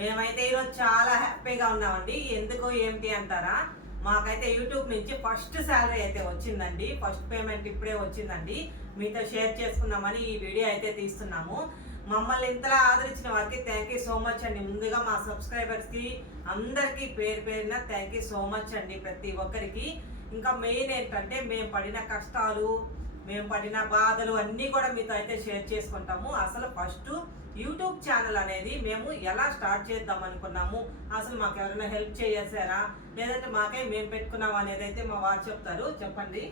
మేమైతే ఈరోజు చాలా హ్యాపీగా ఉన్నామండి. ఎందుకు ఏంటి అంటారా? మాకైతే యూట్యూబ్ నుంచి ఫస్ట్ శాలరీ అయితే వచ్చిందండి. ఫస్ట్ పేమెంట్ ఇప్పుడే వచ్చిందండి. మీతో షేర్ చేసుకుందామని ఈ వీడియో అయితే తీస్తున్నాము. మమ్మల్ని ఇంతలా ఆదరించిన వారికి థ్యాంక్ యూ సో మచ్ అండి. ముందుగా మా సబ్స్క్రైబర్స్కి అందరికీ పేరు పేరున థ్యాంక్ యూ సో మచ్ అండి ప్రతి ఒక్కరికి. ఇంకా మెయిన్ ఏంటంటే మేము పడిన కష్టాలు మేము పడిన బాధలు అన్నీ కూడా మీతో అయితే షేర్ చేసుకుంటాము. అసలు ఫస్ట్ యూట్యూబ్ ఛానల్ అనేది మేము ఎలా స్టార్ట్ చేద్దాం అనుకున్నాము? అసలు మాకు ఎవరైనా హెల్ప్ చేసారా లేదంటే మాకే మేము పెట్టుకున్నాం అనేది అయితే మా వారు చెప్తారు. చెప్పండి.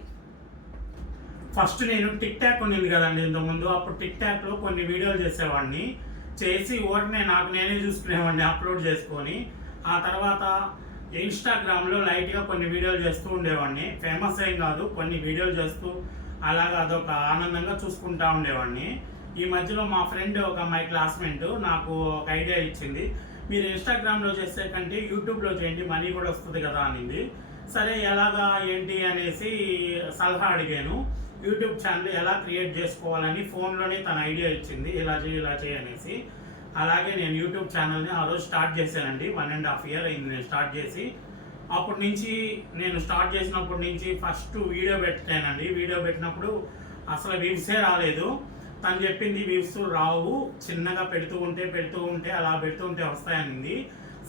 ఫస్ట్ నేను టిక్ టాక్ ఉండింది కదండి ఇంతకుముందు. అప్పుడు టిక్ టాక్లో కొన్ని వీడియోలు చేసేవాడిని. చేసి ఓటనే నాకు నేనే చూసుకునేవాడిని అప్లోడ్ చేసుకొని. ఆ తర్వాత ఇన్స్టాగ్రామ్లో లైట్గా కొన్ని వీడియోలు చేస్తూ ఉండేవాడిని. ఫేమస్ ఏం కాదు కొన్ని వీడియోలు చేస్తూ అలాగా అదొక ఆనందంగా చూసుకుంటా ఉండేవాడిని. ఈ మధ్యలో మా ఫ్రెండ్ ఒక మై క్లాస్మేట్ నాకు ఒక ఐడియా ఇచ్చింది. మీరు ఇన్స్టాగ్రామ్లో చేసే కంటే యూట్యూబ్లో చేయండి మనీ కూడా వస్తుంది కదా అనింది. సరే ఎలాగా ఏంటి అనేసి సలహా అడిగాను. యూట్యూబ్ ఛానల్ ఎలా క్రియేట్ చేసుకోవాలని ఫోన్లోనే తన ఐడియా ఇచ్చింది. ఇలా చేయి ఇలా చేయి అనేసి. అలాగే నేను యూట్యూబ్ ఛానల్ని ఆ రోజు స్టార్ట్ చేశానండి. వన్ అండ్ హాఫ్ ఇయర్ అయింది నేను స్టార్ట్ చేసి. అప్పటి నుంచి నేను స్టార్ట్ చేసినప్పటి నుంచి ఫస్ట్ వీడియో పెట్టానండి. వీడియో పెట్టినప్పుడు అసలు వ్యూసే రాలేదు. తను చెప్పింది వీవ్స్ రావు చిన్నగా పెడుతూ ఉంటే పెడుతూ ఉంటే అలా పెడుతూ ఉంటే వస్తాయనింది.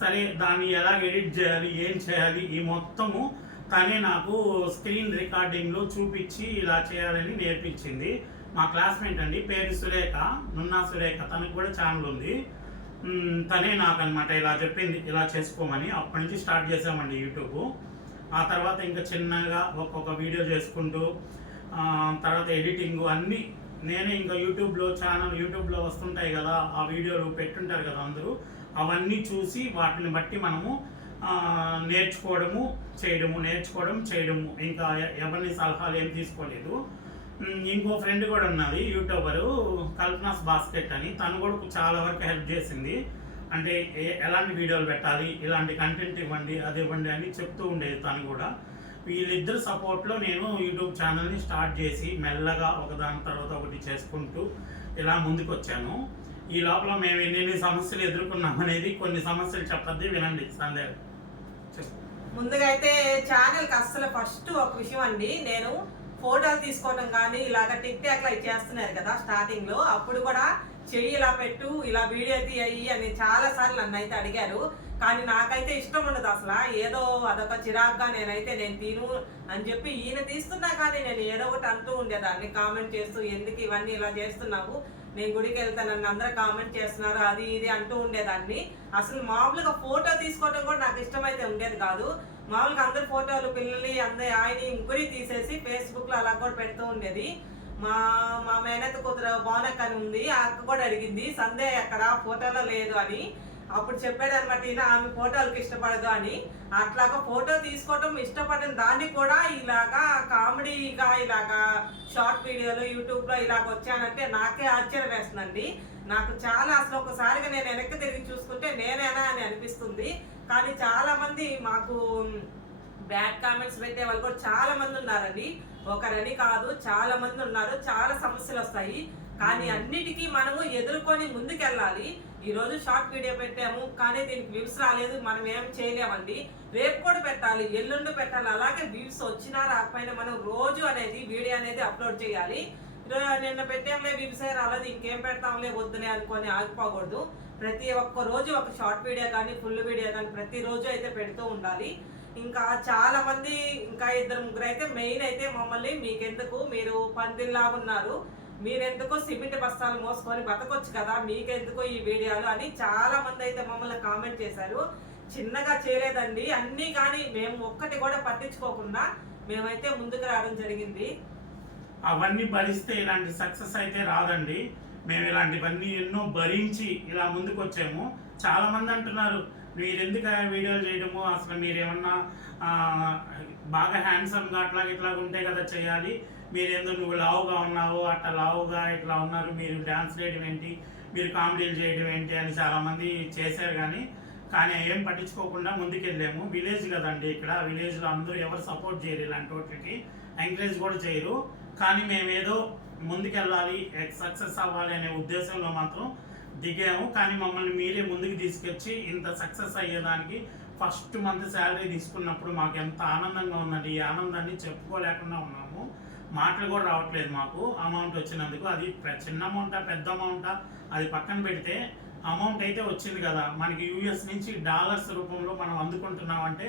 సరే దాన్ని ఎలా ఎడిట్ చేయాలి ఏం చేయాలి ఈ మొత్తము తనే నాకు స్క్రీన్ రికార్డింగ్లో చూపించి ఇలా చేయాలని నేర్పించింది. మా క్లాస్మేట్ అండి పేరు సురేఖ నున్నా సురేఖ తనకు కూడా ఛానల్ ఉంది. తనే నాకు అనమాట ఇలా చెప్పింది ఇలా చేసుకోమని అప్పటి నుంచి స్టార్ట్ చేసామండి యూట్యూబ్ ఆ తర్వాత ఇంకా చిన్నగా ఒక్కొక్క వీడియో చేసుకుంటూ తర్వాత ఎడిటింగ్ అన్నీ నేనే ఇంకా యూట్యూబ్లో ఛానల్ యూట్యూబ్లో వస్తుంటాయి కదా ఆ వీడియోలు పెట్టుంటారు కదా అందరూ అవన్నీ చూసి వాటిని బట్టి మనము నేర్చుకోవడము చేయడము నేర్చుకోవడం చేయడము. ఇంకా ఎవరిని సలహాలు ఏం తీసుకోలేదు. ఇంకో ఫ్రెండ్ కూడా ఉన్నది యూట్యూబరు కల్పనాస్ బాస్కెట్ అని. తను కూడా చాలా వరకు హెల్ప్ చేసింది. అంటే ఏ- ఎలాంటి వీడియోలు పెట్టాలి ఇలాంటి కంటెంట్ ఇవ్వండి అది ఇవ్వండి అని చెప్తూ ఉండేది తను కూడా. వీళ్ళిద్దరు సపోర్ట్లో నేను యూట్యూబ్ ఛానల్ని స్టార్ట్ చేసి మెల్లగా ఒకదాని తర్వాత ఒకటి చేసుకుంటూ ఇలా ముందుకు వచ్చాను ఈ లోపల మేము ఎన్ని సమస్యలు ఎదుర్కొన్నాం అనేది కొన్ని సమస్యలు చెప్పద్ది వినండి సందేహం. ముందుగా అయితే ఛానల్కి అస్సలు ఫస్ట్ ఒక విషయం అండి నేను ఫోటోలు తీసుకోవడం కానీ ఇలాగ టిక్ టాక్లో చేస్తున్నారు కదా స్టార్టింగ్లో అప్పుడు కూడా చెయ్యి ఇలా పెట్టు ఇలా వీడియో తీయి అని చాలా సార్లు నన్ను అయితే అడిగారు. కానీ నాకైతే ఇష్టం ఉండదు అసలు. ఏదో అదొక చిరాగ్గా నేనైతే నేను తిను అని చెప్పి ఈయన తీస్తున్నా కానీ నేను ఏదో ఒకటి అంటూ ఉండేదాన్ని. కామెంట్ చేస్తూ ఎందుకు ఇవన్నీ ఇలా చేస్తున్నావు? నేను గుడికి వెళ్తాను నన్ను అందరూ కామెంట్ చేస్తున్నారు అది ఇది అంటూ ఉండేదాన్ని. అసలు మామూలుగా ఫోటో తీసుకోవడం కూడా నాకు ఇష్టమైతే ఉండేది కాదు. మామూలుగా అందరు ఫోటోలు పిల్లల్ని అందరి ఆయన ఇంకురి తీసేసి ఫేస్బుక్లో అలా కూడా పెడుతూ ఉండేది. మా మా మేనత్త కూతురు బోనక్ అని ఉంది ఆ అక్క కూడా అడిగింది సందే అక్కడ ఫోటోలో లేదు అని. అప్పుడు చెప్పాడు అనమాట ఈయన ఆమె ఫోటోలకు ఇష్టపడదు అని. అట్లాగా ఫోటో తీసుకోవటం ఇష్టపడిన దాన్ని కూడా ఇలాగా కామెడీగా ఇలాగా షార్ట్ వీడియోలు యూట్యూబ్లో ఇలాగ వచ్చానంటే నాకే ఆశ్చర్యం వేస్తుందండి. నాకు చాలా అసలు ఒకసారిగా నేను వెనక్కి తిరిగి చూసుకుంటే నేనేనా అని అనిపిస్తుంది. కానీ చాలామంది మాకు బ్యాడ్ కామెంట్స్ పెట్టే వాళ్ళు కూడా చాలా మంది ఉన్నారండి. ఒకరని కాదు చాలా మంది ఉన్నారు. చాలా సమస్యలు వస్తాయి. కానీ అన్నిటికీ మనము ఎదుర్కొని ముందుకెళ్ళాలి. ఈ రోజు షార్ట్ వీడియో పెట్టాము కానీ దీనికి వ్యూస్ రాలేదు. మనం ఏం చేయలేమండి. రేపు కూడా పెట్టాలి ఎల్లుండి పెట్టాలి. అలాగే వ్యూస్ వచ్చినా రాకపోయినా మనం రోజు అనేది వీడియో అనేది అప్లోడ్ చేయాలి. నిన్న పెట్టాంలే వ్యూస్ రాలేదు. ఇంకేం పెడతాంలే వద్దులే అనుకొని ఆగిపోకూడదు. ప్రతి ఒక్క రోజు ఒక షార్ట్ వీడియో కానీ ఫుల్ వీడియో కానీ ప్రతి రోజు అయితే పెడుతూ ఉండాలి. ఇంకా చాలా మంది ఇంకా ఇద్దరు ముగ్గురు అయితే మెయిన్ అయితే మమ్మల్ని మీకెందుకు? మీరు పందిల్లా ఉన్నారు. మీరెందుకు సిమెంట్ బస్తాలు మోసుకొని బతకొచ్చు కదా మీకెందుకు ఈ వీడియోలు అని చాలా మంది అయితే మమ్మల్ని కామెంట్ చేశారు. చిన్నగా చేయలేదండి. అన్నీ కానీ మేము ఒక్కటి కూడా పట్టించుకోకుండా మేమైతే ముందుకు రావడం జరిగింది. అవన్నీ భరిస్తే ఇలాంటి సక్సెస్ అయితే రాదండి. మేము ఇలాంటివన్నీ ఎన్నో భరించి ఇలా ముందుకు వచ్చాము చాలా మంది అంటున్నారు మీరు ఎందుకు వీడియోలు చేయడము? అసలు మీరు ఏమన్నా బాగా హ్యాండ్సమ్గా అట్లా ఇట్లా ఉంటే కదా చేయాలి. మీరు ఎందుకు నువ్వు లావుగా ఉన్నావు అట్లా లావుగా ఇట్లా ఉన్నారు మీరు డ్యాన్స్ చేయడం ఏంటి? మీరు కామెడీలు చేయడం ఏంటి? అని చాలామంది చేశారు కానీ కానీ ఏం పట్టించుకోకుండా ముందుకెళ్ళాము. విలేజ్ కదండి ఇక్కడ. విలేజ్లో అందరూ ఎవరు సపోర్ట్ చేయరు ఇలాంటి వాటికి. ఎంకరేజ్ కూడా చేయరు. కానీ మేమేదో ముందుకెళ్ళాలి సక్సెస్ అవ్వాలి అనే ఉద్దేశంలో మాత్రం దిగాము కానీ మమ్మల్ని మీరే ముందుకు తీసుకొచ్చి ఇంత సక్సెస్ అయ్యేదానికి ఫస్ట్ మంత్ శాలరీ తీసుకున్నప్పుడు మాకు ఎంత ఆనందంగా ఉందండి. ఈ ఆనందాన్ని చెప్పుకోలేకుండా ఉన్నాము. మాటలు కూడా రావట్లేదు మాకు. అమౌంట్ వచ్చినందుకు అది చిన్న అమౌంటా పెద్ద అమౌంటా? అది పక్కన పెడితే అమౌంట్ అయితే వచ్చింది కదా. మనకి యూఎస్ నుంచి డాలర్స్ రూపంలో మనం అందుకుంటున్నాం అంటే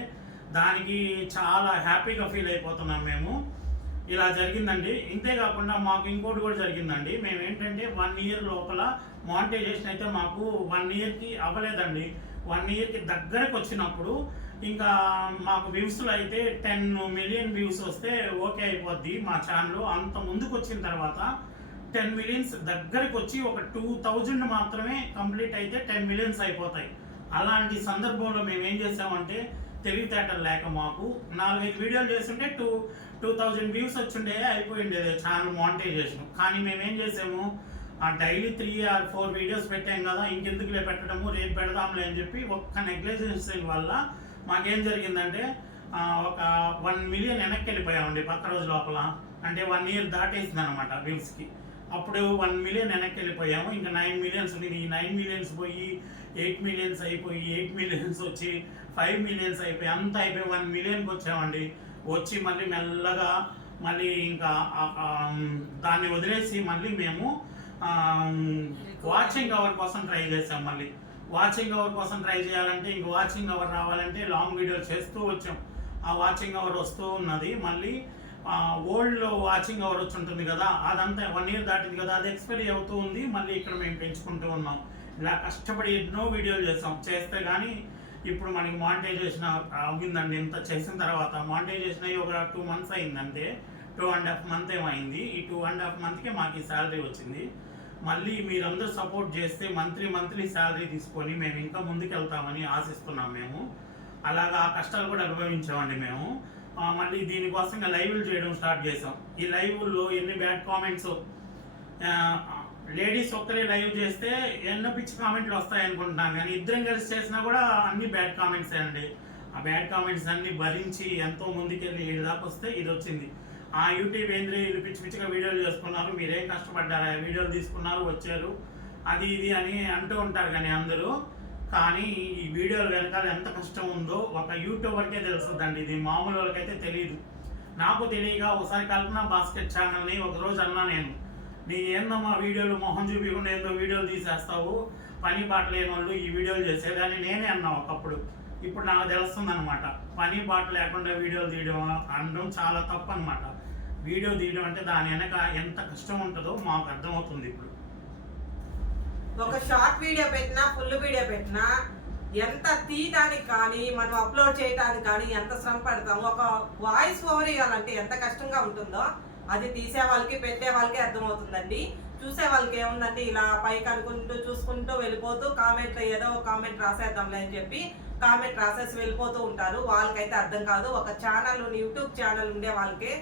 దానికి చాలా హ్యాపీగా ఫీల్ అయిపోతున్నాం మేము. ఇలా జరిగిందండి. ఇంతే కాకుండా మాకు ఇంకోటి కూడా జరిగిందండి. మేము ఏంటంటే వన్ ఇయర్ లోపల మానిటైజేషన్ అయితే మాకు వన్ ఇయర్కి అవ్వలేదండి. వన్ ఇయర్కి దగ్గరకు వచ్చినప్పుడు ఇంకా మాకు వ్యూస్లో అయితే టెన్ మిలియన్ వ్యూస్ వస్తే ఓకే అయిపోద్ది మా ఛానల్ అంత ముందుకు వచ్చిన తర్వాత టెన్ మిలియన్స్ దగ్గరికి వచ్చి ఒక టూ థౌజండ్ మాత్రమే కంప్లీట్ అయితే టెన్ మిలియన్స్ అయిపోతాయి. అలాంటి సందర్భంలో మేము ఏం చేసామంటే తెలివితేటలు లేక మాకు. నాలుగైదు వీడియోలు చేస్తుంటే టూ టూ థౌజండ్ వ్యూస్ వచ్చిండే అయిపోయి ఉండేది ఛానల్ మానిటైజేషన్ కానీ మేమేం చేసాము ఆ daily three or four videos పెట్టాం కదా ఇంకెందుకులే పెట్టడము రేపు పెడదాంలే అని చెప్పి ఒక్క నెగ్లెజెన్స్ వల్ల మాకేం జరిగిందంటే ఒక వన్ మిలియన్ వెనక్కి వెళ్ళిపోయామండి పక్క రోజు లోపల. అంటే వన్ ఇయర్ దాటేసింది అనమాట వ్యూస్కి అప్పుడు వన్ మిలియన్ వెనక్కి వెళ్ళిపోయాము ఇంకా నైన్ మిలియన్స్ ఉంది ఈ నైన్ మిలియన్స్ పోయి ఎయిట్ మిలియన్స్ అయిపోయి ఎయిట్ మిలియన్స్ వచ్చి ఫైవ్ మిలియన్స్ అయిపోయి అంత అయిపోయి వన్ మిలియన్కి వచ్చామండి. వచ్చి మళ్ళీ మెల్లగా మళ్ళీ ఇంకా దాన్ని వదిలేసి మళ్ళీ మేము వాచింగ్ అవర్ కోసం ట్రై చేసాం మళ్ళీ. వాచింగ్ అవర్ కోసం ట్రై చేయాలంటే ఇంక వాచింగ్ అవర్ రావాలంటే లాంగ్ వీడియో చేస్తూ వచ్చాం. ఆ వాచింగ్ అవర్ వస్తూ ఉన్నది. మళ్ళీ ఓల్డ్ వాచింగ్ అవర్ వచ్చి ఉంటుంది కదా అదంతా వన్ ఇయర్ దాటింది కదా అది ఎక్స్పైరీ అవుతూ ఉంది. మళ్ళీ ఇక్కడ మేము పెంచుకుంటూ ఉన్నాం. ఇలా కష్టపడి ఎన్నో వీడియోలు చేస్తాం. చేస్తే కానీ ఇప్పుడు మనకి మానిటైజేషన్ అవ్విందండి ఇంత చేసిన తర్వాత మానిటైజేషన్ అయ్యి ఒక టూ మంత్స్ అయిందంటే టూ అండ్ హాఫ్ మంత్ ఏమైంది? ఈ టూ అండ్ హాఫ్ మంత్కి మాకు ఈ శాలరీ వచ్చింది. మళ్ళీ మీరందరూ సపోర్ట్ చేస్తే మంత్లీ మంత్లీ శాలరీ తీసుకొని మేము ఇంకా ముందుకు వెళ్తామని ఆశిస్తున్నాం మేము. అలాగా ఆ కష్టాలు కూడా అనుభవించామండి మేము. మళ్ళీ దీనికోసం లైవ్లు చేయడం స్టార్ట్ చేసాం ఈ లైవ్లో ఎన్ని బ్యాడ్ కామెంట్స్ లేడీస్ ఒక్కరే లైవ్ చేస్తే ఎన్నో పిచ్చి కామెంట్లు వస్తాయి అనుకుంటున్నాను. కానీ ఇద్దరం కలిసి చేసినా కూడా అన్ని బ్యాడ్ కామెంట్స్ అండి. ఆ బ్యాడ్ కామెంట్స్ అన్ని భరించి ఎంతో ముందుకెళ్ళి ఏడు దాకా వస్తే ఇది వచ్చింది. ఆ యూట్యూబ్ ఏంద్రీ వీళ్ళు పిచ్చి పిచ్చిగా వీడియోలు చేసుకున్నారు మీరేం కష్టపడ్డారు? ఆ వీడియోలు తీసుకున్నారు వచ్చారు. అది ఇది అని అంటూ ఉంటారు కానీ అందరూ. కానీ ఈ వీడియోల వెనకాల ఎంత కష్టం ఉందో ఒక యూట్యూబర్కే తెలుస్తుందండి. ఇది మామూలు వాళ్ళకైతే తెలియదు నాకు తెలియక ఒకసారి కల్పన బాస్కెట్ ఛానల్ని ఒకరోజు అన్నా నేను. నీ ఏందమ్మా వీడియోలు మొహం చూపించకుండా ఏందో వీడియోలు తీసేస్తావు? పని పాట లేని వాళ్ళు ఈ వీడియోలు చేసేదాన్ని నేనే అన్నా ఒకప్పుడు. ఇప్పుడు నాకు తెలుస్తుంది అనమాట పని పాట లేకుండా వీడియోలు తీయడం అనడం చాలా తప్పు అనమాట వీడియో తీయడం అంటే దాని వెనక ఎంత కష్టం ఉంటుందో మాకు అర్థమవుతుంది ఇప్పుడు. ఒక షార్ట్ వీడియో పెట్టినా ఫుల్ వీడియో పెట్టినా ఎంత తీయడానికి కానీ మనం అప్లోడ్ చేయడానికి కానీ ఎంత శ్రమ పడతాం ఒక వాయిస్ ఓవర్ ఇవ్వాలంటే ఎంత కష్టంగా ఉంటుందో అది తీసే వాళ్ళకి పెట్టే వాళ్ళకి అర్థమవుతుందండి. చూసే వాళ్ళకి ఏముందండి? ఇలా పైకి అనుకుంటూ చూసుకుంటూ వెళ్ళిపోతూ కామెంట్ ఏదో ఒక కామెంట్ రాసేద్దాంలే అని చెప్పి కామెంట్ రాసేసి వెళ్ళిపోతూ ఉంటారు. వాళ్ళకైతే అర్థం కాదు. ఒక ఛానల్ యూట్యూబ్ ఛానల్ ఉండే వాళ్ళకే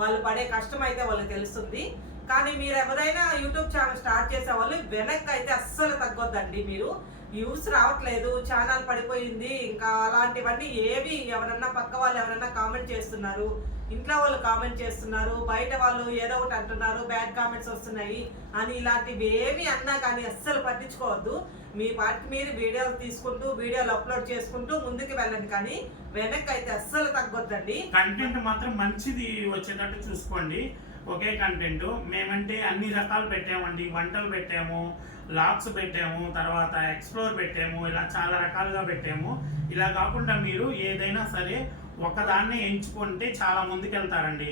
వాళ్ళు పడే కష్టం అయితే వాళ్ళకి తెలుస్తుంది. కానీ మీరు ఎవరైనా యూట్యూబ్ ఛానల్ స్టార్ట్ చేసే వాళ్ళు వెనక్కి అయితే అస్సలు తగ్గొద్దండి మీరు. వ్యూస్ రావట్లేదు ఛానల్ పడిపోయింది ఇంకా అలాంటివన్నీ ఏవి ఎవరన్నా పక్క వాళ్ళు ఎవరన్నా కామెంట్ చేస్తున్నారు. ఇంట్లో వాళ్ళు కామెంట్ చేస్తున్నారు బయట వాళ్ళు ఏదో ఒకటి అంటున్నారు బ్యాడ్ కామెంట్స్ వస్తున్నాయి అని ఇలాంటివి ఏమి అన్నా కానీ అస్సలు పట్టించుకోవద్దు. మీ పాటికి మీరు వీడియోలు తీసుకుంటూ వీడియోలు అప్లోడ్ చేసుకుంటూ ముందుకు వెళ్ళండి కానీ వెనక్కి అయితే అస్సలు తగ్గొద్దండి. కంటెంట్ మాత్రం మంచిది వచ్చేటట్టు చూసుకోండి. ఒకే కంటెంట్ మేమంటే అన్ని రకాలు పెట్టామండి. వంటలు పెట్టాము. లాక్స్ పెట్టాము తర్వాత ఎక్స్ప్లోర్ పెట్టాము ఇలా చాలా రకాలుగా పెట్టాము. ఇలా కాకుండా మీరు ఏదైనా సరే ఒకదాన్ని ఎంచుకుంటే చాలా ముందుకెళ్తారండి.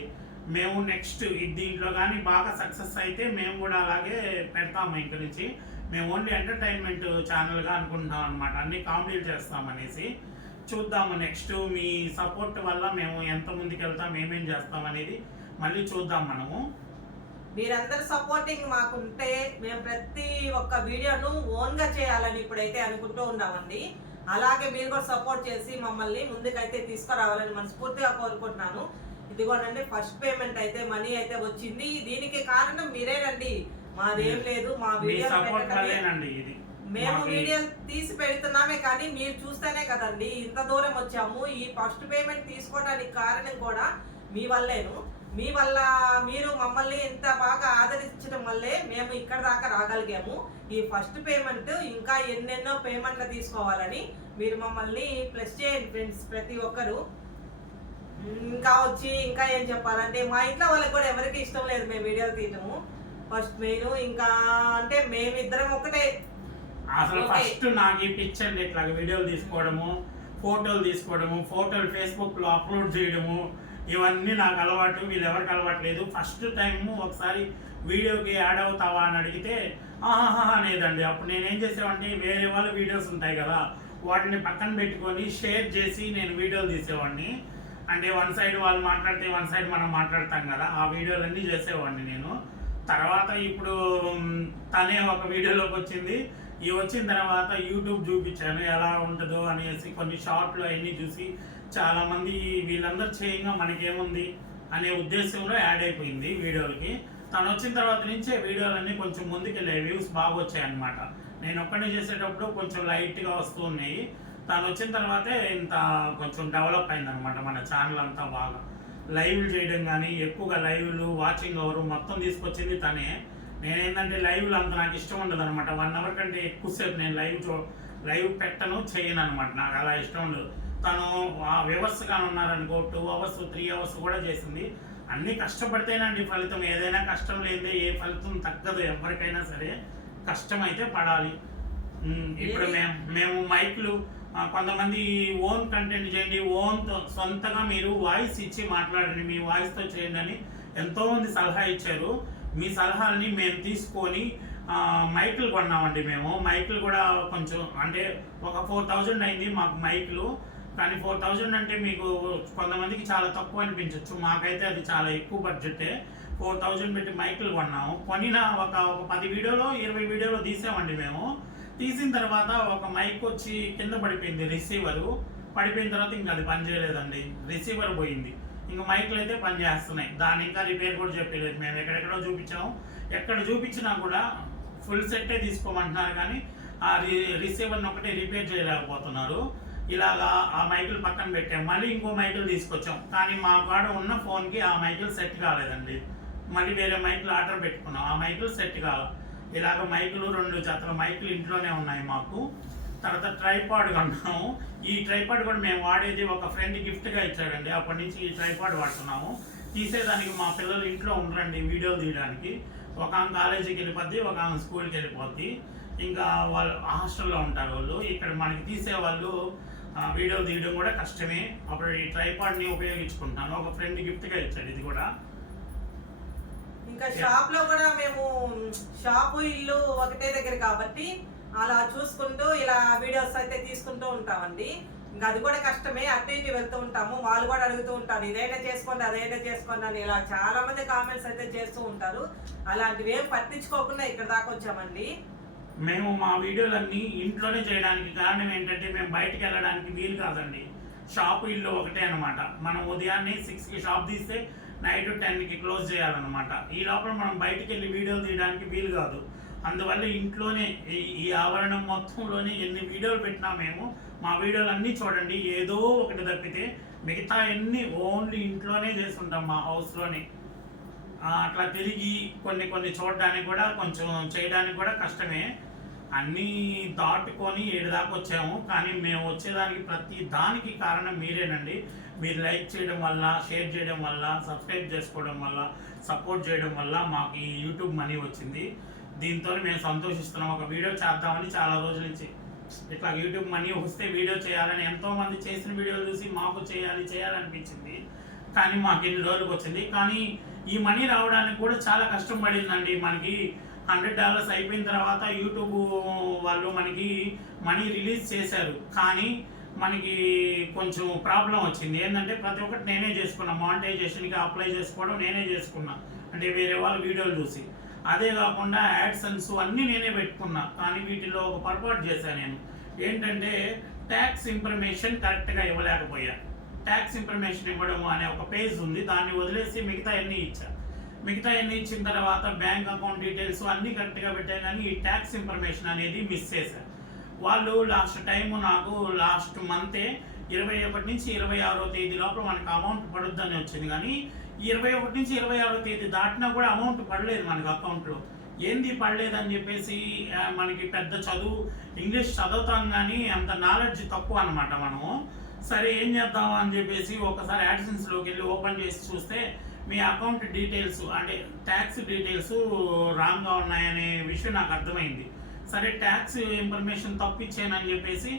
మేము నెక్స్ట్ దీంట్లో కానీ బాగా సక్సెస్ అయితే మేము కూడా అలాగే పెడతాము ఇంక నుంచి. మేము ఓన్లీ ఎంటర్టైన్మెంట్ ఛానల్గా అనుకుంటున్నాం అనమాట అన్ని కామెడీలు చేస్తామనేసి చూద్దాము నెక్స్ట్ మీ సపోర్ట్ వల్ల మేము ఎంత ముందుకు వెళ్తాం ఏమేం చేస్తాం అనేది మళ్ళీ చూద్దాం మనము. మీరందరు సపోర్టింగ్ మాకుంటే మేము ప్రతి ఒక్క వీడియోను ఓన్గా చేయాలని ఇప్పుడైతే అనుకుంటూ ఉన్నామండి. అలాగే మీరు కూడా సపోర్ట్ చేసి మమ్మల్ని ముందుకైతే తీసుకురావాలని మనస్ఫూర్తిగా కోరుకుంటున్నాను. ఇదిగోనండి ఫస్ట్ పేమెంట్ అయితే మనీ అయితే వచ్చింది. దీనికి కారణం మీరేనండి. మాదేం లేదు మా వీడియో మేము వీడియోలు తీసి పెడుతున్నామే కానీ మీరు చూస్తేనే కదండి ఇంత దూరం వచ్చాము. ఈ ఫస్ట్ పేమెంట్ తీసుకోవడానికి కారణం కూడా మీ వల్లేను. మీ వల్ల మీరు మమ్మల్ని ఇంత బాగా ఆదరించడం వల్లే మేము ఇక్కడ దాకా రాగలిగాము. ఈ ఫస్ట్ పేమెంట్ ఇంకా ఎన్నెన్నో పేమెంట్లు తీసుకోవాలని మీరు మమ్మల్ని ప్లస్ చేయండి ఫ్రెండ్స్ ప్రతి ఒక్కరు. ఇంకా వచ్చి ఇంకా ఏం చెప్పాలంటే మా ఇంట్లో వాళ్ళకి కూడా ఎవరికి ఇష్టం లేదు మేము వీడియోలు తీయటము. ఫస్ట్ మెయిన్ ఇంకా అంటే మేమిద్దరం ఒకటే. అసలు. ఫస్ట్ నాకు ఈ పిక్చర్ ఇట్లా వీడియోలు తీసుకోవడము ఫోటోలు తీసుకోవడము ఫోటోలు ఫేస్బుక్లో అప్లోడ్ చేయడము ఇవన్నీ నాకు అలవాటు వీళ్ళు ఎవరికి అలవాటు లేదు ఫస్ట్ టైం ఒకసారి వీడియోకి యాడ్ అవుతావా అని అడిగితే ఆహా అనేదండి. అప్పుడు నేనేం చేసేవాడిని వేరే వాళ్ళ వీడియోస్ ఉంటాయి కదా వాటిని పక్కన పెట్టుకొని షేర్ చేసి నేను వీడియోలు తీసేవాడిని. అంటే వన్ సైడ్ వాళ్ళు మాట్లాడితే వన్ సైడ్ మనం మాట్లాడతాం కదా ఆ వీడియోలన్నీ చేసేవాడిని నేను. తర్వాత ఇప్పుడు తనే ఒక వీడియోలోకి వచ్చింది. ఇవి వచ్చిన తర్వాత యూట్యూబ్ చూపించాను ఎలా ఉంటుందో అనేసి కొన్ని షార్ట్లు అవన్నీ చూసి చాలా మంది వీళ్ళందరూ చేయంగా మనకేముంది అనే ఉద్దేశంలో యాడ్ అయిపోయింది వీడియోలకి. తను వచ్చిన తర్వాత నుంచే వీడియోలన్నీ కొంచెం ముందుకెళ్ళాయి వ్యూస్ బాగా వచ్చాయి అనమాట నేను ఒక్కడే చేసేటప్పుడు కొంచెం లైట్గా వస్తూ ఉన్నాయి. తను వచ్చిన తర్వాతే ఇంత కొంచెం డెవలప్ అయిందనమాట మన ఛానల్ అంతా బాగా. లైవ్లు చేయడం కానీ ఎక్కువగా లైవ్లు వాచింగ్ అవరు మొత్తం తీసుకొచ్చింది తనే. నేనేంటంటే లైవ్లు అంత నాకు ఇష్టం ఉండదు అనమాట వన్ అవర్ కంటే ఎక్కువసేపు నేను లైవ్ చూ లైవ్ పెట్టను చేయను అనమాట నాకు అలా ఇష్టం ఉండదు. తను ఆ వ్యవస్థగా ఉన్నారనుకో టూ అవర్స్ త్రీ అవర్స్ కూడా చేసింది. అన్ని కష్టపడితేనండి ఫలితం. ఏదైనా కష్టం లేదే ఏ ఫలితం తగ్గదు ఎవరికైనా సరే. కష్టం అయితే పడాలి ఇప్పుడు? మేము మేము మైక్లు కొంతమంది ఓన్ కంటెంట్ చేయండి ఓన్ సొంతగా మీరు వాయిస్ ఇచ్చి మాట్లాడండి మీ వాయిస్తో చేయండి అని ఎంతోమంది సలహా ఇచ్చారు. మీ సలహాలని మేము తీసుకొని మైకులు కొన్నామండి మేము. మైకులు కూడా కొంచెం అంటే ఒక ఫోర్ థౌజండ్ అయింది మాకు మైకులు. కానీ ఫోర్ థౌజండ్ అంటే మీకు కొంతమందికి చాలా తక్కువ అనిపించవచ్చు మాకైతే అది చాలా ఎక్కువ బడ్జెటే ఫోర్ థౌజండ్ పెట్టి మైకులు కొన్నాము. కొనిన ఒక ఒక పది వీడియోలో ఇరవై వీడియోలో తీసామండి మేము. తీసిన తర్వాత ఒక మైక్ వచ్చి కింద పడిపోయింది రిసీవరు పడిపోయిన తర్వాత ఇంకా అది పని చేయలేదండి. రిసీవర్ పోయింది. ఇంకా మైకులు అయితే పనిచేస్తున్నాయి దాని ఇంకా రిపేర్ కూడా చెప్పలేదు. మేము ఎక్కడెక్కడో చూపించాము. ఎక్కడ చూపించినా కూడా ఫుల్ సెట్టే తీసుకోమంటున్నారు కానీ ఆ రి రిసీవర్ని ఒకటే రిపేర్ చేయలేకపోతున్నారు. ఇలాగా ఆ మైకులు పక్కన పెట్టాం. మళ్ళీ ఇంకో మైకులు తీసుకొచ్చాం. కానీ మా కాడ ఉన్న ఫోన్కి ఆ మైకులు సెట్ కాలేదండి. మళ్ళీ వేరే మైకులు ఆర్డర్ పెట్టుకున్నాం. ఆ మైకులు సెట్ కావాలి ఇలాగ మైకులు రెండు జతల మైకులు ఇంట్లోనే ఉన్నాయి మాకు. తర్వాత ట్రైపాడ్ కొన్నాము. ఈ ట్రైపాడ్ కూడా మేము వాడేది ఒక ఫ్రెండ్ గిఫ్ట్గా ఇచ్చాడండి. అప్పటి నుంచి ఈ ట్రైపాడ్ వాడుతున్నాము. తీసేదానికి మా పిల్లలు ఇంట్లో ఉండరండి వీడియో తీయడానికి. ఒక ఆమె కాలేజీకి వెళ్ళిపోద్ది ఒక ఆమె స్కూల్కి వెళ్ళిపోద్ది. ఇంకా వాళ్ళు హాస్టల్లో ఉంటారు వాళ్ళు. ఇక్కడ మనకి తీసేవాళ్ళు వీడియో తీయడం కూడా కష్టమే. అప్పుడు ఈ ట్రైపాడ్ని ఉపయోగించుకుంటాను. ఒక ఫ్రెండ్ గిఫ్ట్గా ఇచ్చాడు ఇది కూడా. ఇంకా షాప్లో కూడా మేము షాపు ఇల్లు ఒకటే దగ్గర కాబట్టి అలా చూసుకుంటూ ఇలా వీడియోస్ అయితే తీసుకుంటూ ఉంటామండి. ఇంకా అది కూడా కష్టమే. అటు ఇటు వెళ్తూ ఉంటాము. వాళ్ళు కూడా అడుగుతూ ఉంటారు ఇదైనా చేసుకోండి అదైనా చేసుకోండి అని ఇలా చాలా మంది కామెంట్స్ అయితే చేస్తూ ఉంటారు. అలాంటివి ఏం పట్టించుకోకుండా ఇక్కడ దాకా వచ్చామండి. మేము మా వీడియోలన్నీ ఇంట్లోనే చేయడానికి కారణం ఏంటంటే మేము బయటికి వెళ్ళడానికి వీలు కాదండి. షాప్ ఇల్లు ఒకటే అనమాట మనం ఉదయాన్నే సిక్స్కి షాప్ తీస్తే నైట్ టెన్కి క్లోజ్ చేయాలన్నమాట. ఈ లోపల మనం బయటికి వెళ్ళి వీడియోలు తీయడానికి వీలు కాదు. అందువల్ల ఇంట్లోనే ఈ- ఈ ఆవరణం మొత్తంలోనే ఎన్ని వీడియోలు పెట్టినా మేము మా వీడియోలు అన్నీ చూడండి. ఏదో ఒకటి తప్పితే మిగతా అన్ని ఓన్లీ ఇంట్లోనే చేస్తుంటాం మా హౌస్లోనే. అట్లా తిరిగి కొన్ని కొన్ని చూడడానికి కూడా కొంచెం చేయడానికి కూడా కష్టమే. అన్నీ దాటుకొని ఏడు దాకా వచ్చాము. కానీ మేము వచ్చేదానికి ప్రతి దానికి కారణం మీరేనండి. మీరు లైక్ చేయడం వల్ల షేర్ చేయడం వల్ల సబ్స్క్రైబ్ చేసుకోవడం వల్ల సపోర్ట్ చేయడం వల్ల మాకు ఈ యూట్యూబ్ మనీ వచ్చింది. దీంతో మేము సంతోషిస్తున్నాం. ఒక వీడియో చేద్దామని చాలా రోజుల నుంచి. ఇట్లా యూట్యూబ్ మనీ వస్తే వీడియో చేయాలని ఎంతోమంది చేసిన వీడియోలు చూసి మాకు చేయాలి చేయాలనిపించింది. కానీ మాకు ఇన్ని రోజులకు వచ్చింది. కానీ ఈ మనీ రావడానికి కూడా చాలా కష్టం పడిందండి. మనకి హండ్రెడ్ డాలర్స్ అయిపోయిన తర్వాత యూట్యూబ్ వాళ్ళు మనకి మనీ రిలీజ్ చేశారు. కానీ మనకి కొంచెం ప్రాబ్లం వచ్చింది. ఏంటంటే ప్రతి ఒక్కటి నేనే చేసుకున్నా. మానిటైజేషన్కి అప్లై చేసుకోవడం నేనే చేసుకున్నా. అంటే వేరే వాళ్ళ వీడియోలు చూసి. అదే కాకుండా యాడ్సన్స్ అన్నీ నేనే పెట్టుకున్నా. కానీ వీటిలో ఒక పొరపాటు చేశాను నేను. ఏంటంటే ట్యాక్స్ ఇన్ఫర్మేషన్ కరెక్ట్గా ఇవ్వలేకపోయా. ట్యాక్స్ ఇన్ఫర్మేషన్ ఇవ్వడం అనే ఒక పేజ్ ఉంది. దాన్ని వదిలేసి మిగతా అన్నీ ఇచ్చా. మిగతా అన్ని ఇచ్చిన తర్వాత బ్యాంక్ అకౌంట్ డీటెయిల్స్ అన్నీ కరెక్ట్గా పెట్టాను కానీ ఈ ట్యాక్స్ ఇన్ఫర్మేషన్ అనేది మిస్ చేశారు వాళ్ళు లాస్ట్ టైం నాకు లాస్ట్ మంతే ఇరవై ఒకటి నుంచి ఇరవై ఆరో తేదీ లోపల మనకు అమౌంట్ పడుద్దని వచ్చింది కానీ ఇరవై ఒకటి నుంచి ఇరవై ఆరో తేదీ దాటినా కూడా అమౌంట్ పడలేదు మనకు అకౌంట్లో. ఏంది పడలేదని చెప్పేసి మనకి పెద్ద చదువు ఇంగ్లీష్ చదువుతాం కానీ అంత నాలెడ్జ్ తక్కువ అనమాట మనము. సరే ఏం చేద్దాం అని చెప్పేసి ఒకసారి యాడ్సెన్స్లోకి వెళ్ళి ఓపెన్ చేసి చూస్తే మీ అకౌంట్ డీటెయిల్స్ అంటే ట్యాక్స్ డీటెయిల్స్ రాంగ్గా ఉన్నాయనే విషయం నాకు అర్థమైంది. సరే ట్యాక్స్ ఇన్ఫర్మేషన్ తప్పిచ్చానని చెప్పేసి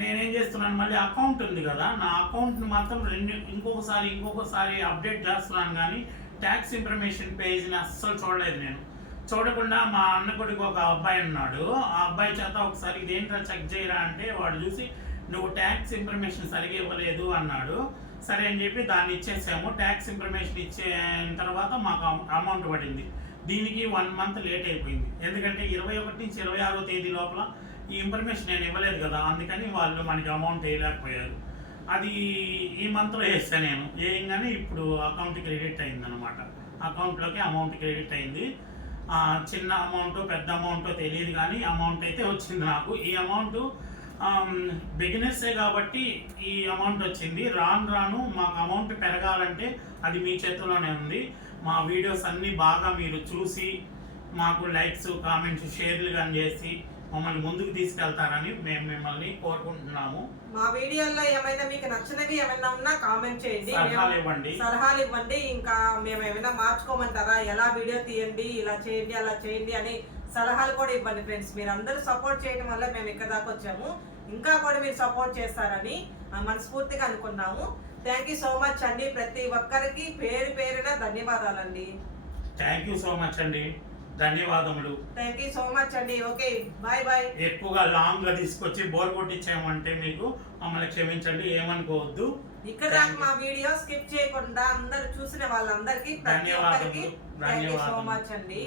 నేనేం చేస్తున్నాను మళ్ళీ అకౌంట్ ఉంది కదా నా అకౌంట్ని మాత్రం రెండు ఇంకొకసారి ఇంకొకసారి అప్డేట్ చేస్తున్నాను కానీ ట్యాక్స్ ఇన్ఫర్మేషన్ పేజ్ని అస్సలు చూడలేదు నేను. చూడకుండా మా అన్న కొడుకు ఒక అబ్బాయి ఉన్నాడు. ఆ అబ్బాయి చేత ఒకసారి ఇదేంట్రా చెక్ చేయరా అంటే వాడు చూసి నువ్వు ట్యాక్స్ ఇన్ఫర్మేషన్ సరిగా ఇవ్వలేదు అన్నాడు. సరే అని చెప్పి దాన్ని ఇచ్చేసాము. ట్యాక్స్ ఇన్ఫర్మేషన్ ఇచ్చే తర్వాత మాకు అమౌంట్ పడింది. దీనికి వన్ మంత్ లేట్ అయిపోయింది. ఎందుకంటే ఇరవై ఒకటి నుంచి ఇరవై ఆరో తేదీ లోపల ఈ ఇన్ఫర్మేషన్ నేను ఇవ్వలేదు కదా. అందుకని వాళ్ళు మనకి అమౌంట్ వేయలేకపోయారు. అది ఈ మంత్లో వేస్తాను నేను. వేయంగానే ఇప్పుడు అకౌంట్ క్రెడిట్ అయింది అనమాట అకౌంట్లోకి అమౌంట్ క్రెడిట్ అయింది. చిన్న అమౌంట్ పెద్ద అమౌంట్ తెలియదు కానీ అమౌంట్ అయితే వచ్చింది నాకు. ఈ అమౌంట్ Um, బిగినర్సే కాబట్టి ఈ అమౌంట్ వచ్చింది. రాను రాను మాకు అమౌంట్ పెరగాలంటే అది మీ చేతిలోనే ఉంది. మా వీడియోస్ అన్నీ బాగా మీరు చూసి మాకు లైక్స్ కామెంట్స్ షేర్లు కానీ చేసి మమ్మల్ని ముందుకు తీసుకెళ్తారని మేము మిమ్మల్ని కోరుకుంటున్నాము. మా వీడియోల్లో ఏమైనా మీకు నచ్చినవి ఏమైనా ఉన్నా కామెంట్ చేయండి. సలహాలు ఇవ్వండి. సలహాలు ఇవ్వండి. ఇంకా మేము ఏమైనా మార్చుకోమంటారా? ఎలా వీడియో తీయండి? ఇలా చేయండి అలా చేయండి అని సలహాలు కూడా ఇవ్వండి ఫ్రెండ్స్. మీరు అందరూ సపోర్ట్ చేయడం వల్ల మేము ఇక్కడ దాకా వచ్చాము. ఇంకా కూడా మీరు సపోర్ట్ చేస్తారని మనస్ఫూర్తిగా అనుకున్నాము. థ్యాంక్ యూ సో మచ్ అండి. ప్రతి ఒక్కరికి పేరు పేరున ధన్యవాదాలండి. థ్యాంక్ యూ సో మచ్ అండి. ధన్యవాదములు. థ్యాంక్ యూ సో మచ్ అండి ఓకే బాయ్ బాయ్ ఎక్కువగా లాంగ్గా తీసుకొచ్చి బోర్ కొట్టించామంటే మీకు మమ్మల్ని క్షమించండి ఏమనుకోవద్దు. ఇక్కడ దాకా మా వీడియో స్కిప్ చేయకుండా అందరు చూసిన వాళ్ళందరికీ ప్రతి ధన్యవాదములు ఒక్కరికి థ్యాంక్ యూ సో మచ్ అండి.